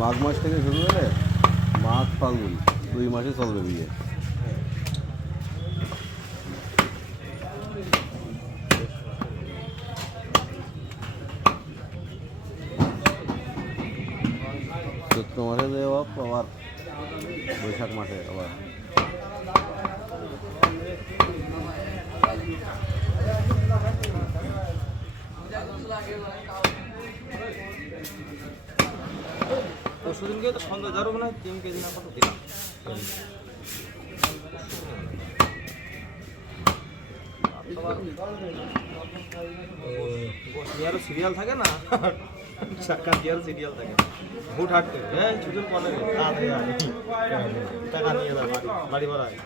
মাঘ মাস থেকে শুরু হলে মাঘ ফাল্গুন 2 মাসে চলবে বিয়ে। চৈত্র মাসে দেওয়া আবার বৈশাখ মাসে আবার। পরশুদিনকে তো সন্ধ্যা যারও মনে হয় 3 কেজি না কত দিলাম। আরো সিরিয়াল থাকে না, কান্দিয়ারও সিরিয়াল থাকে, ভোট হাঁটতে ছুটির পরে টাকা নিয়ে যা বাড়ি বাড়ায়।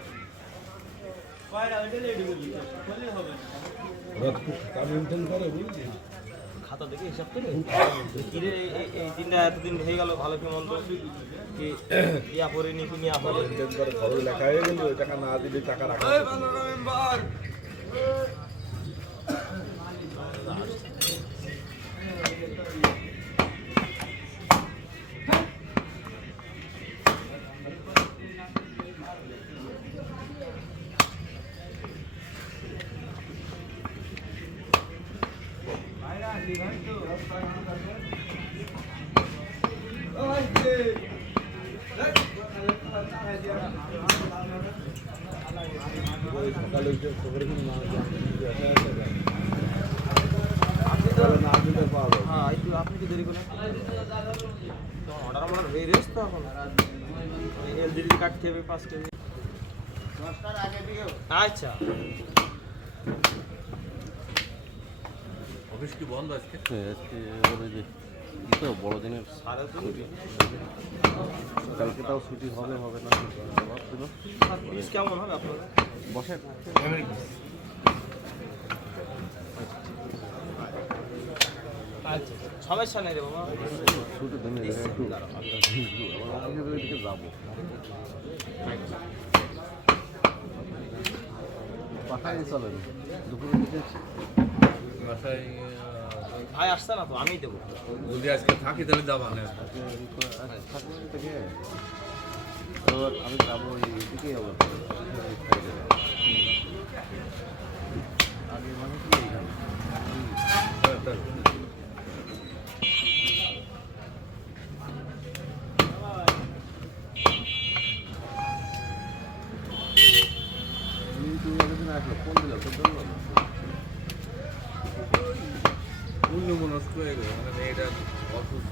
খাতা দেখে হিসাব করে কিরে এই দিনটা এতদিন হয়ে গেল, ভালো কি মন্দ কি ইয়া পড়িনি কি নিয়ে আপনাদের খবর লেখা হয়ে গেল, ওই টাকা না দিলে টাকা রাখা সকালে খবর হ্যাঁ আপনি কি দেরি করেন অর্ডার আমার রেস্ট তো এখন এলজিডি কাটতে হবে 5 কেজি। আচ্ছা অফিস কি বন্ধ আজকে? আজকে তো বড়দিনের কালকে তাও ছুটি হবে হবে না ভাবছিল। পুলিশ কেমন হবে আপনারা বসে আচ্ছা সমস্যা নেই রে বাবা, ছুটি দিন একটু অফিসের দিকে যাবো। পাঠাই চলেন দুপুরের দিকে বাসায় ভাই আসছে না তো আমিই দেবো। যদি আজকে থাকি তাহলে যাবা না? থেকে আমি যাবো এইদিকেই আবার আগে মানে কি এইখানে আসলো ফোন দিল তো ধরলো না। অন্যমনস্ক হয়ে গেল, মানে মেয়েটা অসুস্থ